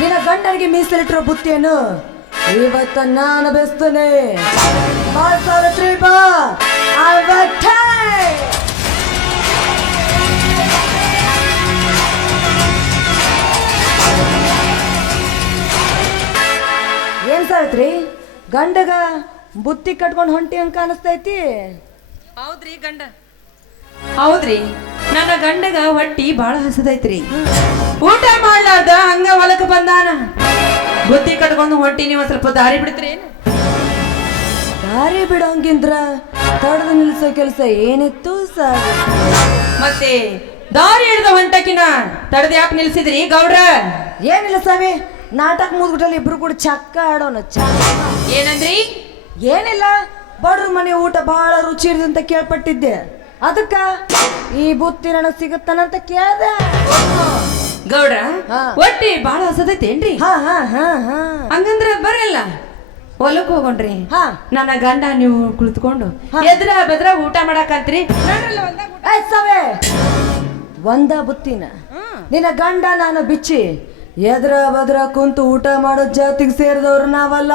ನಿನ್ನ ಗಂಡನಿಗೆ ಮೀಸಲಿಟ್ಟಿರೋ ಬುತ್ತಿಯನ್ನು ಇವತ್ತ ನಾನು ಬೆಸ್ತೇನೆ. ಸಾವಿತ್ರಿ ಬಾ ಏನ್ ಸಾವಿತ್ರಿ, ಗಂಡಗ ಬುತ್ತಿ ಕಟ್ಕೊಂಡು ಹೊಂಟಿ ಅಂತ ಕಾಣಿಸ್ತೈತಿ. ಹೌದ್ರಿ ಗಂಡ, ಹೌದ್ರಿ ನನ್ನ ಗಂಡಗ ಹೊಟ್ಟಿ ಬಾಳ ಹಸದೈತ್ರಿ. ಊಟ ಮಾಡ್ಲಾರ್ದ ಹಂಗ ಹೊಲಕ್ಕೆ ಬಂದಾನ. ಬುತ್ತಿ ಕಟ್ಕೊಂಡು ಹೊಂಟಿ, ನೀವು ಸ್ವಲ್ಪ ದಾರಿ ಬಿಡ್ತೀರಿ? ದಾರಿ ಬಿಡೋಂಗಿಂದ್ರ ತಡೆದು ನಿಲ್ಸೋ ಕೆಲಸ ಏನಿತ್ತು ಸರ್? ಮತ್ತೆ ದಾರಿ ಹಿಡ್ದ ಹೊಂಟಕಿನ ತಡೆದು ಯಾಕೆ ನಿಲ್ಸಿದ್ರಿ ಗೌಡ್ರ? ಏನಿಲ್ಲ ಸಾವಿ, ನಾಟಕ ಮುದ್ಬಿಟ್ಟಲ್ಲಿ ಇಬ್ರು ಕೂಡ ಚಕ್ಕ ಆಡೋಣ. ಏನಂದ್ರಿ? ಏನಿಲ್ಲ, ಬಡ್ರ ಮನೆ ಊಟ ಬಹಳ ರುಚಿ ಇರ್ತದೆ ಅಂತ ಕೇಳ್ಪಟ್ಟಿದ್ದೆ. ಅದಕ್ಕ ಈ ಬುತ್ತಿ ನನಗ್ ಸಿಗುತ್ತಾನಂತ ಕೇಳ್ದೆ. ಗೌಡ್ರ ಹೊಟ್ಟಿ ಬಾಳ ಹಸದೈತೇನ್ರಿ? ಹಂಗಂದ್ರ ಬರಲ್ಲ ಹೊಲಕ್ ಹೋಗೋಣ್ರಿ. ನನ್ನ ಗಂಡ ನೀವು ಕುಳಿತುಕೊಂಡು ಎದ್ರ ಬೆದ್ರ ಊಟ ಮಾಡಕಂತ್ರಿ. ಒಂದ ಬುತ್ತಿನ ನಿನ್ನ ಗಂಡ ನಾನು ಬಿಚ್ಚಿ ಎದ್ರ ಬದ್ರ ಕುಂತು ಊಟ ಮಾಡೋ ಜಾತಿಗೆ ಸೇರಿದವ್ರು ನಾವಲ್ಲ.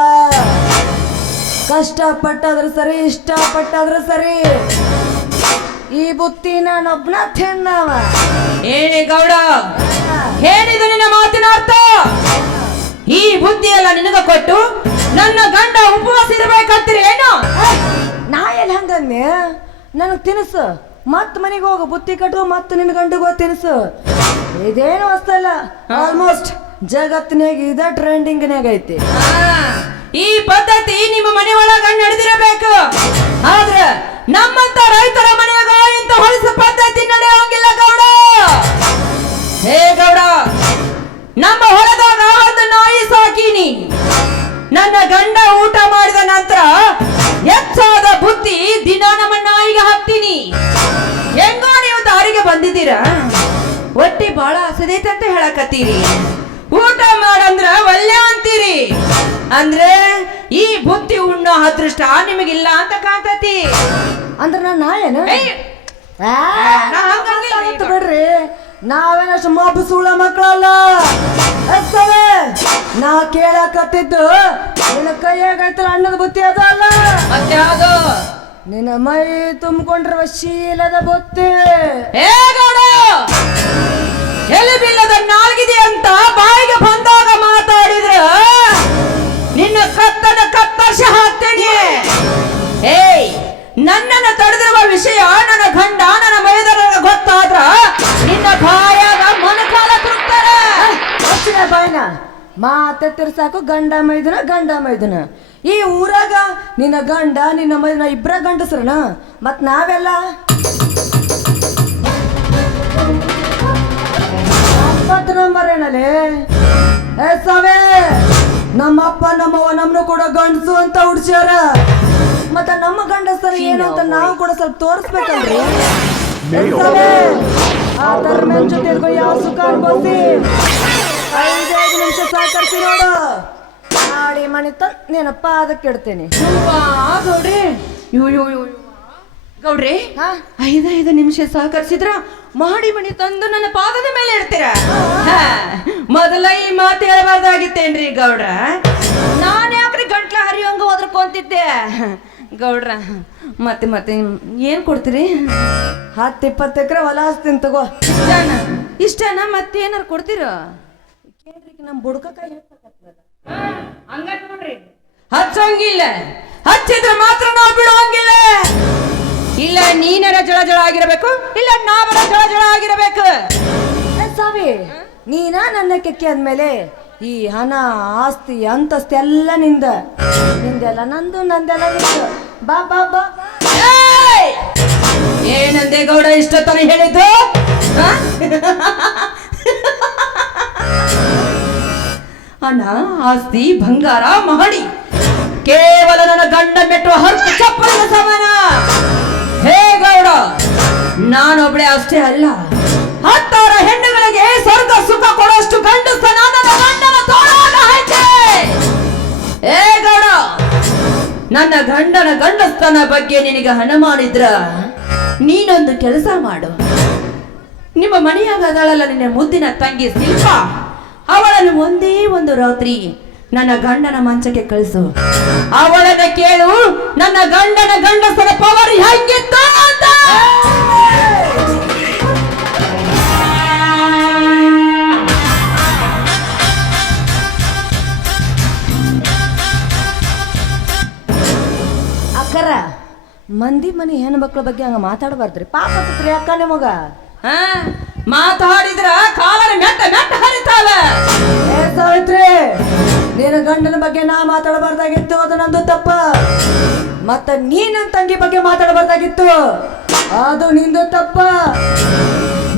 ಕಷ್ಟಪಟ್ಟಾದ್ರೂ ಸರಿ, ಇಷ್ಟಪಟ್ಟಾದ್ರೂ ಸರಿ, ಈ ಬುತ್ತಿ ನಾನೊಬ್ನ ತಿನ್ನವ. ಏನೇ ಗೌಡ, ಏನಿದು ನಿನ್ನ ಮಾತಿನ ಅರ್ಥ? ಈ ಬುದ್ಧಿ ಎಲ್ಲ ನಿನಗ ಕೊಟ್ಟು ನನ್ನ ಗಂಡ ಉಪವಾಸ ಇರಬೇಕಂತೀರಿ ಏನು? ನಾ ಎಲ್ಲಿ ಹಂಗನ್ನೆ, ನನಗ್ ತಿನ್ಸು, ಮತ್ ಮನೆಗೆ ಹೋಗು, ಬುತ್ತಿ ಕಟ್ಟು, ಮತ್ ನಿನ್ನ ಗಂಡಗೋ ತಿನ್ಸು. ಇದೇನು ಅಷ್ಟಲ್ಲ, ಆಲ್ಮೋಸ್ಟ್ ಜಗತ್ತಿನಾಗ ಇದ ಟ್ರೆಂಡಿಂಗ್ನಾಗ ಐತಿ. ಈ ಪದ್ಧತಿ ನಿಮ್ಮ ಮನೆ ಒಳಗ ನಡೆದಿರಬೇಕು. ಆದ್ರ ನಮ್ಮಂತ ರೈತರ ಮನೆಯಾಗ ಇಂತ ಹೊಲಸ ಪದ್ಧತಿ ನಡೆಯೋಂಗಿಲ್ಲ ಗೌಡ. ಹೇ ಗೌಡ, ನಮ್ಮ ಹೊಲದಾಗ ಒಂದು ನಾಯಿ ಸಾಕೀನಿ. ನನ್ನ ಗಂಡ ಊಟ ಮಾಡಿದ ನಂತರ ಹೆಚ್ಚಾದ ಬುತ್ತಿ ದಿನ ನಮ್ಮ ನಾಯಿಗೆ ಹಾಕ್ತೀನಿ. ಹೆಂಗೋ ನೀವು ದಾರಿಗೆ ಬಂದಿದ್ದೀರಾ? ಹೊಟ್ಟಿ ಬಾಳ ಹಸದೈತೆ ಅಂತ ಹೇಳಕತ್ತೀರಿ. ಊಟ ಮಾಡಂದ್ರ ಒಳ್ಳೆ ಅಂತೀರಿ. ಅಂದ್ರೆ ಈ ಬುತ್ತಿ ಉಣ್ಣೋ ಅದೃಷ್ಟ ನಿಮಗಿಲ್ಲ ಅಂತ ಕಾಣ್ತತಿ. ಅಂದ್ರ ನಾ ನಾಯೇನ? ಬಿಡ್ರಿ, ನಾವೇನಷ್ಟು ಮಬ್ಬು ಸುಳ್ಳ ಮಕ್ಕಳಲ್ಲ. ನಾ ಕೇಳಕತ್ತಿದ್ದು ನಿನ್ನ ಕೈಯಾಗೈತಲ್ಲ ಅನ್ನದ ಬುತ್ತಿ ಅದ ಅಲ್ಲ, ನಿನ್ನ ಮೈ ತುಂಬಿಕೊಂಡಿರುವ ಶೀಲದ ಬುತ್ತಿ. ಎಲ್ಲಿ ಬಿಲ್ಲದ ನಾಲ್ಗಿದೆ ಅಂತ ಬಾಯಿಗೆ ಬಂದಾಗ ಮಾತಾಡಿದ್ರ ನಿನ್ನ ಕತ್ತನ ಕತ್ತರ್ಸಿ ಹಾಕ್ತೇನೆ. ಏಯ್, ನನ್ನನ್ನು ತಡೆದಿರುವ ವಿಷಯ ನನ್ನ ಗಂಡ ನನ್ನ ಮೈದರರಿಗೆ ಗೊತ್ತಾದ್ರ ನಿನ್ನ ಬಾಯಾಗ ಮೊನಕಾಲ ತುರ್ತಾರ. ಬಾಯ್ನ ಮಾತೆತ್ತಿರ ಸಾಕು, ಗಂಡ ಮೈದನ ಗಂಡ ಮೈದನ. ಈ ಊರಾಗ ನಿನ್ನ ಗಂಡ ನಿನ್ನ ಮೈದನ ಇಬ್ರ ಗಂಡಸ್ರನ, ಮತ್ ನಾವೆಲ್ಲ ನಂಬರ್ ಏನಲ್ಲೇ ಸಾವೇ. ನಮ್ಮಪ್ಪ ನಮ್ಮವ್ವ ನಮ್ನು ಕೂಡ ಗಂಡಸು ಅಂತ ಹುಡ್ಸ್ಯಾರ. ಮತ್ತ ನಮ್ಮ ಗಂಡಸರು ಏನು ಅಂತ ನಾವು ಕೂಡ ಸ್ವಲ್ಪ ತೋರಿಸ್ಬೇಕಲ್ರಿ. ಆ ತರ ಮೆಂಚು ತಿಳ್ಕೊಂಡು ಯಾವ ಸುಖ ಅನ್ಬೋಸಿ 5 ನಿಮಿಷ ಸಾಕರ್ಸಿ ನೋಡು. ನಾಳೆ ಮನೆ ನೆನಪ್ಪ ಅದಕ್ಕೆ ಇಡ್ತೇನೆ ಗೌಡ್ರಿ. ಗೌಡ್ರಿ, 5 ನಿಮಿಷ ಸಹಕರಿಸಿದ್ರ ಮಾಡಿ ಮಣಿ ತಂದು ನನ್ನ ಪಾದದ ಮೇಲೆ ಇಡ್ತೀರ. ಮೊದಲ ಈ ಮಾತು ಹೇಳಬಾರ್ದಾಗಿತ್ತೇನ್ರಿ ಗೌಡ್ರ? ನಾನು ಯಾಕ್ರಿ ಗಂಟ್ಲ ಹರಿಯೋಂಗ ಹೋದ್ರಕೊಂತಿದ್ದೆ ಗೌಡ್ರ. ಮತ್ತೆ ಮತ್ತೆ ಏನ್ ಕೊಡ್ತೀರಿ? 10-20 ಎಕರೆ ಹೊಲ ಹಚ್ತೀನಿ ತಗೋ. ಇಷ್ಟನ ಮತ್ತೇನಾರು ಕೊಡ್ತೀರ? ನಮ್ ಬುಡ್ಕಾಯಿ ಹಚ್ಚಂಗಿಲ್ಲ, ಹಚ್ಚಿದ್ರೆ ಮಾತ್ರ ನಾವು ಬಿಡುವಂಗಿಲ್ಲ. ಇಲ್ಲ ನೀನರ ಜಳ ಜಳ ಆಗಿರಬೇಕು, ಇಲ್ಲ ನಾವರ ಜಳ ಜಳ ಆಗಿರಬೇಕು. ಸಾವಿ, ನೀನ ನನ್ನ ಕೆಕ್ಕೆ ಆದ್ಮೇಲೆ ಈ ಹಣ ಆಸ್ತಿ ಅಂತಸ್ತಿ ಎಲ್ಲ ನಿಂದೆಲ್ಲ ನಂದು, ನಂದೆಲ್ಲ ನಿಂದು. ಬಾ ಬಾ ಬಾ. ಏನಂದೆ ಗೌಡ ಇಷ್ಟೊತ್ತನ ಹೇಳಿದ್ದು? ಹಣ ಆಸ್ತಿ ಬಂಗಾರ ಮಹಡಿ ಕೇವಲ ನನ್ನ ಗಂಡ ಮೆಟ್ಟುವ ಹತ್ತು ಚಪ್ಪಲಿನ ಸಮಾನ. ಹೇ ಗೌಡ, ನಾನೊಬ್ಳೆ ಅಷ್ಟೇ ಅಲ್ಲ, 10 ಹೆಣ್ಣುಗಳಿಗೆ ಸ್ವರ್ಗ ಸುಖ ಕೊಡುವಷ್ಟು ಗಂಡಸ್ತನ ನನ್ನ ಗಂಡನ ತೋಳಾಗ ಐತೆ. ಹೇ ಗೌಡ, ನನ್ನ ಗಂಡನ ಗಂಡಸ್ತನ ಬಗ್ಗೆ ನಿನಗೆ ಹಣ ಮಾಡಿದ್ರ ನೀನೊಂದು ಕೆಲಸ ಮಾಡು. ನಿಮ್ಮ ಮನೆಯಾಗ ಅದಳಲ್ಲ ನಿನ್ನ ಮುದ್ದಿನ ತಂಗಿ ಶಿಲ್ಪ, ಅವಳನ್ನು ಒಂದೇ ಒಂದು ರಾತ್ರಿ ನನ್ನ ಗಂಡನ ಮಂಚಕ್ಕೆ ಕಳಿಸು. ಅವಳನ್ನ ಕೇಳು ನನ್ನ ಗಂಡನ ಗಂಡಸರ ಪವರ್ ಹೇಗಿತ್ತು ಅಂತ. ಅಕ್ಕರ ಮಂದಿ ಮನಿ ಹೆಣ್ಮಕ್ಳ ಬಗ್ಗೆ ಹಂಗ ಮಾತಾಡಬಾರ್ದ್ರಿ. ಪಾಪ ಹತ್ತತ್ರಿ ಅಕ್ಕ ನಿಮಗ. ಮಾತಾಡಿದ್ರ ಕಾಲನ ಮೆಟ್ಟ ಮೆಟ್ಟ ಹರಿತಾವ. ಸಾವಿತ್ರಿ, ನಿನ್ನ ಗಂಡನ ಬಗ್ಗೆ ನಾ ಮಾತಾಡಬಾರ್ದಾಗಿತ್ತು, ಅದು ನಂದು ತಪ್ಪ. ಮತ್ತ ನೀ ನನ್ನ ತಂಗಿ ಬಗ್ಗೆ ಮಾತಾಡಬಾರ್ದಾಗಿತ್ತು, ಅದು ನಿಂದು ತಪ್ಪ.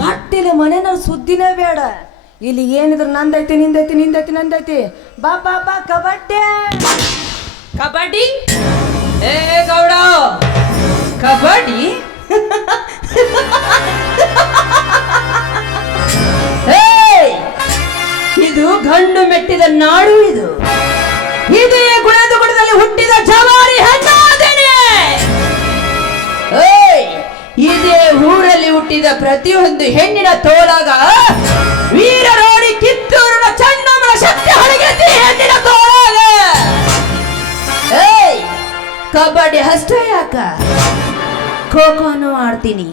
ಮಟ್ಟಿಲಿ ಮನೆಯಲ್ಲಿ ಸುದ್ದಿನೇ ಬೇಡ. ಇಲ್ಲಿ ಏನಿದ್ರು ನಂದೈತಿ ನಿಂದೈತಿ ನಿಂದೈತಿ ನಂದೈತಿ. ಬಾ ಬಾ ಬಾ ಕಬಡ್ಡಿ ಕಬಡ್ಡಿ. ಏ ಗೌಡ, ಕಬಡ್ಡಿ? ಇದು ಗಂಡು ಮೆಟ್ಟಿದ ನಾಡು. ಇದು ಇದೇ ಗುಣದ ಗುಣದಲ್ಲಿ ಹುಟ್ಟಿದ ಜವಾರಿ ಹೆಣ್ಣಾದೇನೆ. ಇದೇ ಊರಲ್ಲಿ ಹುಟ್ಟಿದ ಪ್ರತಿಯೊಂದು ಹೆಣ್ಣಿನ ತೋಳಾಗ ವೀರರೋಡಿ ಕಿತ್ತೂರಿನ ಚೆನ್ನಮ್ಮನ ಶಕ್ತಿ ಹೊರಗೆತ್ತಿ ಹೆಣ್ಣಿನ ತೋಳಾಗ. ಕಬಡ್ಡಿ ಅಷ್ಟೇ ಯಾಕ, ಖೋಖೋನು ಆಡ್ತೀನಿ.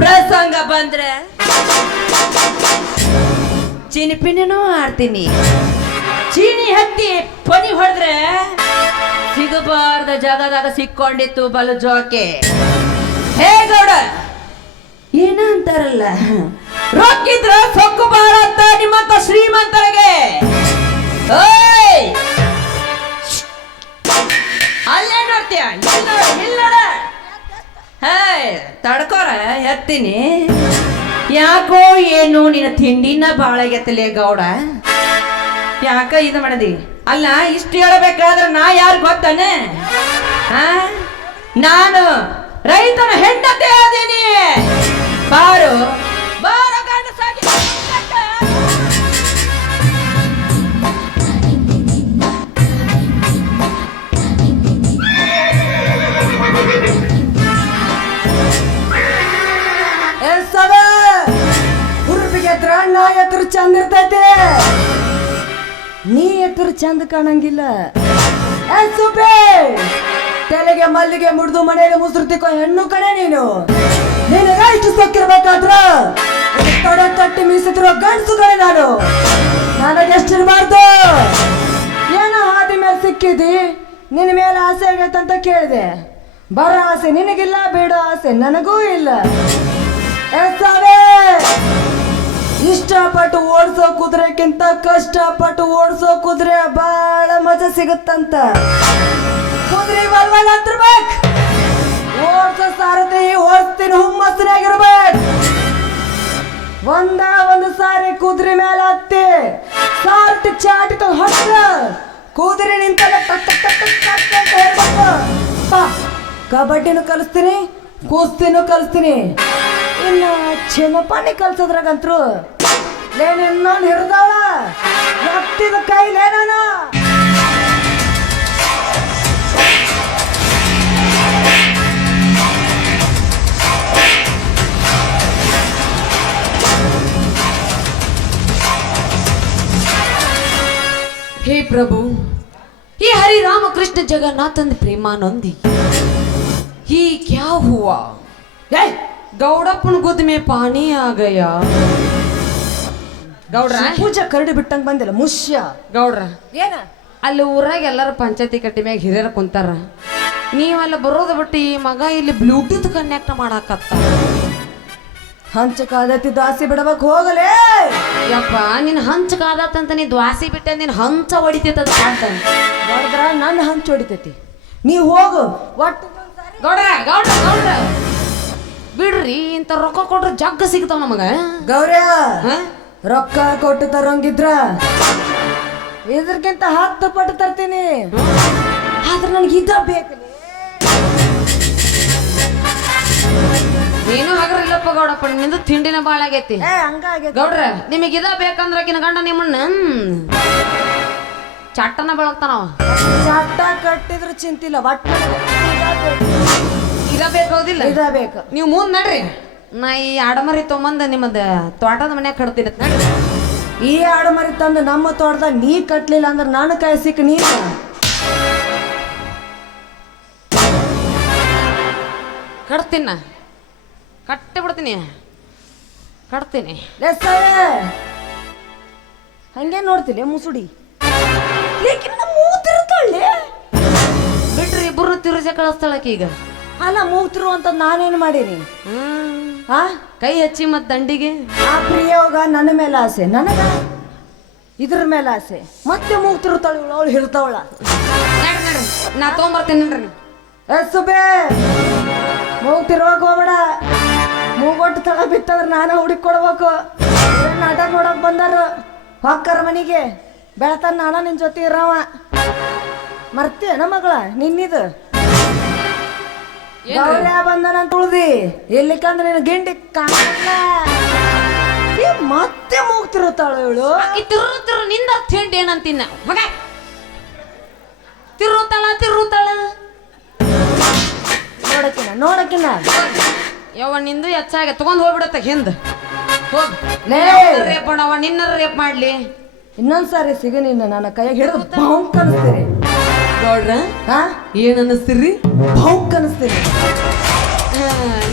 ಪ್ರಸಂಗ ಬಂದ್ರೆ ಚಿನಿಪಿನೂ ಆಡ್ತೀನಿ. ಚೀನಿ ಹತ್ತಿ ಪನಿ ಹೊಡೆದ್ರೆ ಸಿಗಬಾರ್ದ ಜಾಗದಾಗ ಸಿಕ್ಕೊಂಡಿತ್ತು ಬಲು ಜೋಕೆ. ಹೇ ಗೌಡ, ಏನಂತಾರಲ್ಲ, ರೊಕ್ಕಿದ್ರ ಸೊಕ್ಕು ಬಾಳ ಅಂತ ನಿಮ್ಮಂತ ಶ್ರೀಮಂತರಿಗೆ. ಅಲ್ಲೇ ನೋಡ್ತೀಯ, ತಡ್ಕೋರ ಎತ್ತೀನಿ. ಯಾಕೋ ಏನು ನಿನ್ನ ತಿಂಡಿನ ಬಾಳಗೆತ್ತಲೆ ಗೌಡ, ಯಾಕ ಇದು ಮಾಡದಿ? ಅಲ್ಲ, ಇಷ್ಟು ಹೇಳಬೇಕಾದ್ರೆ ನಾ ಯಾರು ಗೊತ್ತಾನೆ? ನಾನು ರೈತನ ಹೆಂಡತಿ ಆದೀನಿ. ಬಾರು ಬಾರ ಗಂಡಸಾಗಿ. ನಾ ಎತ್ತರ ಚಂದ ಇರ್ತೈತಿ, ನೀ ಎತ್ತರ ಚಂದ ಕಾಣಂಗಿಲ್ಲ. ತಲೆಗೆ ಮಲ್ಲಿಗೆ ಮುಡ್ದು ಮನೆಯಲ್ಲಿ ಮುಸುರು ತಿಕ್ಕೋ ಹೆಣ್ಣು ಕಡೆ ನೀನು. ನಿನಗ ಇಷ್ಟು ಸೊಕ್ಕಿರ್ಬೇಕಾದ್ರ ತೊಡೆ ತಟ್ಟಿ ಮೀಸಿದ್ರು ಗಂಡಸು ಕಡೆ ನಾನು. ನನಗೆಷ್ಟಿರ್ಬಾರ್ದು. ಏನೋ ಹಾದಿ ಮೇಲೆ ಸಿಕ್ಕಿದಿ, ನಿನ್ನ ಮೇಲೆ ಆಸೆ ಆಗೈತಂತ ಕೇಳಿದೆ. ಬರೋ ಆಸೆ ನಿನಗಿಲ್ಲ, ಬೇಡೋ ಆಸೆ ನನಗೂ ಇಲ್ಲ. ಇಷ್ಟಪಟ್ಟು ಓಡಿಸೋ ಕುದುರೆಕ್ಕಿಂತ ಕಷ್ಟಪಟ್ಟು ಓಡಿಸೋ ಕುದುರೆ ಬಹಳ ಮಜಾ ಸಿಗುತ್ತಂತ. ಕುದುರೆ ಬಲ್ವಲ್ ಹತ್ತಿರ್ಬೇಕು, ಓಡಿಸೋ ಸಾರಥಿ ಓಡಿಸ್ತೀನಿ ಹುಮ್ಮಸ್ಸಿನಾಗಿರ್ಬೇಕು. ಒಂದು ಸಾರಿ ಕುದುರೆ ಮೇಲೆ ಹತ್ತಿ ಸಾರಥಿ ಚಾಟಿತ ಹೊತ್ತ ಕುದುರೆ ನಿಂತಲ್ಲ ಕಬಡ್ಡಿನೂ ಕಲಿಸ್ತೀನಿ, ಕುಸ್ತಿನೂ ಕಲಿಸ್ತೀನಿ. ಇನ್ನು ಚಿನ್ನಪಾನಿ ಕಲ್ಸೋದ್ರಾಗಂತ್ರು ಇನ್ನೊಂದು ಹಿಡ್ದಾಳ ಎತ್ತಿದ ಕೈಲೇ ನಾನು. हे प्रभु, ये हरि राम कृष्ण जगन्नाथन प्रेमानंदी, ये क्या हुआ? गौड़पन गुद में पानी आ गया. ಗೌಡ್ರ, ಪೂಜಾ ಕರಡಿ ಬಿಟ್ಟಂಗ್ ಬಂದಿಲ್ಲ ಮುಷ್ಯ. ಗೌಡ್ರ, ಏನ ಅಲ್ಲಿ ಊರಾಗ ಎಲ್ಲಾರು ಪಂಚಾಯತಿ ಕಟ್ಟಿ ಮ್ಯಾಗ ಹಿರಿಯರ ಕುಂತಾರ. ನೀವಲ್ಲ ಬರೋದು ಬಿಟ್ಟು ಈ ಮಗ ಇಲ್ಲಿ ಬ್ಲೂಟೂತ್ ಕನೆಕ್ಟ್ ಮಾಡಾಕತ್ತ. ಹಂಚ ಕಾದತಿ ದಾಸಿ ಬಿಡಬೇಕು ಹೋಗಲೇ. ಯಪ್ಪ, ನಿನ್ ಹಂಚ ಕಾದತ್ತಂತ ನೀ ದ್ವಾಸಿ ಬಿಟ್ಟೆ, ನಿನ್ ಹಂಚ ಹೊಡಿತೈತದ ಅಂತ ಹೊಡೆದ್ರ ನನ್ನ ಹಂಚ ಹೊಡಿತೈತಿ. ನೀ ಹೋಗು ಒಟ್ಟು. ಗೌಡ್ರ ಗೌಡ್ರ ಗೌಡ್ರ ಬಿಡ್ರಿ, ಇಂತ ರೊಕ್ಕ ಕೊಟ್ರೆ ಜಗ್ಗ ಸಿಗ್ತಾವ ನಮಗ. ಗೌರ್ಯ, ರೊಕ್ಕ ಕೊಟ್ಟು ತರೋಂಗಿದ್ರ ಇದ್ರಕ್ಕಿಂತ 10 ಪಟ್ಟು ತರ್ತೀನಿ. ಆದ್ರೆ ನನಗೆ ಇದ ಬೇಕು. ನೀನು ಹಾಗ್ರ ಇಲ್ಲಪ್ಪ ಗೌಡಪ್ಪ, ನಿಂದು ತಿಂಡಿನ ಬಾಳ ಆಗೈತಿ. ಗೌಡ್ರ, ನಿಮಗೆ ಇದ ಬೇಕಂದ್ರ ಆಕಿನ ಗಂಡ ನಿಮ್ಮನ್ನ ಚಟ್ಟನ ಬೆಳಗ್ತಾನವ. ಚಟ್ಟ ಕಟ್ಟಿದ್ರು ಚಿಂತಿಲ್ಲ, ಒಟ್ಟು ಇದ ಬೇಕಾಗೋದಿಲ್ಲ. ಇದ ಬೇಕು. ನೀವು ಮುಂದ್ ನಡ್ರಿ, ನಾ ಈ ಆಡಮರಿ ತೊಗೊಂಬಂದ ನಿಮ್ಮದ ತೋಟದ ಮನ್ಯಾಗ ಕಡ್ತೀನಿ ನಡ್ರಿ. ಈ ಆಡು ಮರಿ ತಂದು ನಮ್ಮ ತೋಟದಾಗ ನೀ ಕಟ್ಲಿಲ್ಲ ಅಂದ್ರೆ ನಾನು ಕೈ ಸಿಕ್ಕ ನೀನು ಕಟ್ತೀನ ಕಟ್ಟೆ ಬಿಡ್ತೀನಿ ಕಟ್ತೀನಿ ಹಂಗೆ ನೋಡ್ತೀನಿ ಮುಸುಡಿ ಮೂತಿರ್ತಾಳೆ ಬಿಟ್ರಿ ಇಬ್ಬರು ತಿರುಜ ಕಳಿಸ್ತಾಳಕ್ಕೆ ಈಗ ಅಲ್ಲ ಮೂಗ್ತಿರು ಅಂತ ನಾನೇನು ಮಾಡೀನಿ ಹಾ ಕೈ ಹಚ್ಚಿ ಮತ್ ದಂಡಿಗೆ ಆ ಪ್ರಿಯೋಗ ನನ್ನ ಮೇಲೆ ಆಸೆ ನನಗ ಇದ್ರ ಮೇಲೆ ಆಸೆ ಮತ್ತೆ ಮೂಗ್ತಿರ್ತಾಳ ಅವಳು ಹಿಡ್ತಾವಳ ನಡ್ರಿ ನಡ್ರಿ ನಾ ತೊಗೊಂಬರ್ತೀನಿ ನಡ್ರಿ ಸುಬೇ ಮೂಗ್ತಿರುವಾಗ ಹೋಗ್ಬೇಡ ಮೂಗೊಟ್ಟು ತಳ ಬಿತ್ತಂದ್ರೆ ನಾನು ಹುಡುಕ್ ಕೊಡ್ಬೇಕು ನಾಟಕ ನೋಡಕ್ ಬಂದಾರ ಹೊಕ್ಕರ ಮನಿಗೆ ಬೆಳತಾನ ನಾನು ನಿನ್ ಜೊತೆ ಇರವ ಮರ್ತೇನ ಮಗಳ ನಿನ್ನಿದು ಗೌರ್ಯ ಬಂದನಂತ ಉಳ್ದಿ ಎಲ್ಲಿಕಂದ್ರೆ ನೀನು ಗಿಂಡಿ ಕಾಣಲ್ಲ ಮತ್ತೆ ಮೂಗ್ತಿರುತ್ತಾಳ ಇವಳು ತಿರು ನಿಂದ ತಿಂಡಿ ಏನಂತಿನ್ನ ಮಗ ತಿರುತ್ತಾಳ ನೋಡಕಿನ ಯಾವ ನಿಂದು ಹೆಚ್ಚಾಗ ತಗೊಂಡ್ ಹೋಗ್ಬಿಡತ್ತ ಹಿಂದ ಹೋಗ್ ರೇಪ್ ಮಾಡವ ನಿನ್ನ ರೇಪ್ ಮಾಡ್ಲಿ ಇನ್ನೊಂದ್ಸಾರಿ ಸಿಗ ನೀನು ನನ್ನ ಕೈಯಾಗ ಹಿಡಿದು ಬಾಂಕ್ ಅನಿಸ್ತೀರಿ ಗೌಡ್ರ ಹಾ ಏನ್ ಅನ್ನಿಸ್ತೀರಿ ಬಾಂಕ್ ಅನಿಸ್ತೀರಿ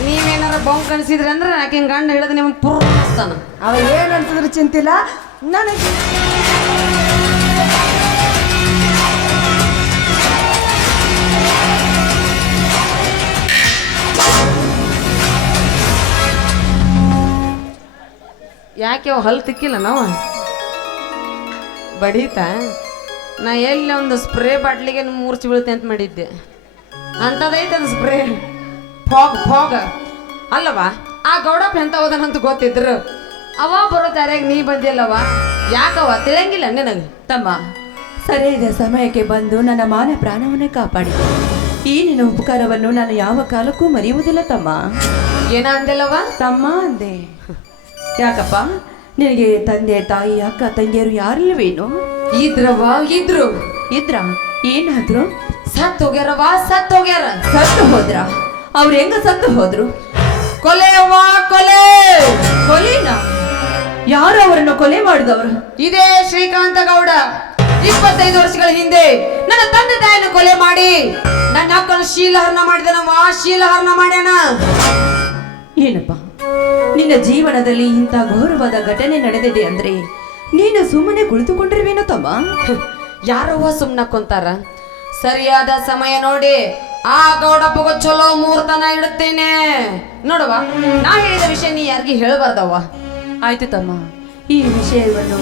ನೀವೇನಾರ ಬಾಂಬ್ ಕನ್ಸಿದ್ರಿ ಅಂದ್ರೆ ಆಕೆ ಗಂಡ ಹಿಡಿದು ನಿಮ್ಗೆ ಪುರ್ತಾನ ಅವ ಏನ್ ಅನ್ಸಿದ್ರು ಚಿಂತಿಲ್ಲ ನನಗೆ ಯಾಕೆ ಅವ್ ಹಲ್ ತಿಕ್ಕಿಲ್ಲ ನಾವು ಬಡೀತಾ ನಾ ಎಲ್ಲಿ ಒಂದು ಸ್ಪ್ರೇ ಬಾಟ್ಲಿಗೆ ಮೂರ್ಚಿ ಬೀಳುತ್ತೆ ಅಂತ ಮಾಡಿದ್ದೆ ಅಂಥದೈತೆ ಅದು ಸ್ಪ್ರೇ ಫಾಗ್ ಅಲ್ಲವಾ ಆ ಗೌಡಪ್ಪ ಎಂತ ಹೋದನಂತ ಗೊತ್ತಿದ್ರು ಅವ ಬರೋ ದಾರ್ಯಾಗ ನೀ ಬಂದಿಲ್ಲವ ಯಾಕವ ತಿಳಿಯಂಗಿಲ್ಲ ನಿನಗೆ ತಮ್ಮ ಸರಿಯಾದ ಸಮಯಕ್ಕೆ ಬಂದು ನನ್ನ ಮಾನ ಪ್ರಾಣವನ್ನೇ ಕಾಪಾಡಿದೆ ಈ ನಿನ್ನ ಉಪಕಾರವನ್ನು ನಾನು ಯಾವ ಕಾಲಕ್ಕೂ ಮರೆಯುವುದಿಲ್ಲ ತಮ್ಮ ಏನ ಅಂದಿಲ್ಲವ ತಮ್ಮ ಅಂದೆ ಯಾಕಪ್ಪ ನಿನಗೆ ತಂದೆ ತಾಯಿ ಅಕ್ಕ ತಂಗಿಯರು ಯಾರಿಲ್ಲವೇನು ಇದ್ರು ಇದ್ರ ಏನಾದ್ರು ಸತ್ ಹೋಗ್ಯಾರ ಸತ್ತು ಹೋದ್ರ ಅವ್ರು ಹೆಂಗ ಸತ್ತು ಹೋದ್ರು ಕೊಲೆನ ಯಾರು ಅವರನ್ನು ಕೊಲೆ ಮಾಡಿದವರು ಇದೇ ಶ್ರೀಕಾಂತ ಗೌಡ 25 ವರ್ಷಗಳ ಹಿಂದೆ ನನ್ನ ತಂದೆ ತಾಯಿಯನ್ನು ಕೊಲೆ ಮಾಡಿ ನನ್ನ ಅಕ್ಕನ ಶೀಲಹರಣ ಮಾಡ್ಯಾನ ಏನಪ್ಪ ನಿನ್ನ ಜೀವನದಲ್ಲಿ ಇಂಥ ಘೋರವಾದ ಘಟನೆ ನಡೆದಿದೆ ಅಂದ್ರೆ ನೀನು ಸುಮ್ಮನೆ ಕುಳಿತುಕೊಂಡಿರುವೇನೋ ತಮ್ಮ ಯಾರವ್ವ ಸುಮ್ನಕ್ಕೊಂತಾರ ಸರಿಯಾದ ಸಮಯ ನೋಡಿ ಆ ಗೌಡಪ್ಪಗ ಚಲೋ ಮುಹೂರ್ತನ ಇಡುತ್ತೇನೆ ನೋಡುವ ನಾ ಹೇಳಿದ ವಿಷಯ ನೀ ಯಾರಿಗೂ ಹೇಳಬಾರ್ದವ್ವ ಆಯ್ತು ತಮ್ಮ ಈ ವಿಷಯವನ್ನು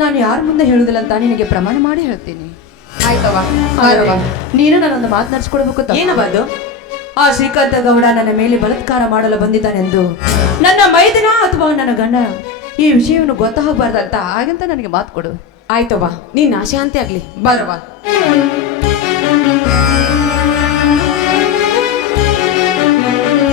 ನಾನು ಯಾರ ಮುಂದೆ ಹೇಳುದಿಲ್ಲ ಅಂತ ನಿನಗೆ ಪ್ರಮಾಣ ಮಾಡಿ ಹೇಳ್ತೀನಿ ಆಯ್ತವ್ವ ನೀನು ನನ್ನೊಂದು ಮಾತನಾಡಿಸ್ಕೊಡ್ಬೇಕು ಏನಬಾರ್ದು ಆ ಶ್ರೀಕಾಂತ ಗೌಡ ನನ್ನ ಮೇಲೆ ಬಲಾತ್ಕಾರ ಮಾಡಲು ಬಂದಿದ್ದಾನೆಂದು ನನ್ನ ಮೈದನ ಅಥವಾ ನನ್ನ ಗಂಡ ಈ ವಿಷಯವನ್ನು ಗೊತ್ತಾಗಬಾರ್ದಂತ ಹಾಗಂತ ನನಗೆ ಮಾತು ಕೊಡು ಆಯ್ತವ್ವ ನೀನ್ ಆಶಾಂತಿ ಆಗ್ಲಿ ಬರವ್ವ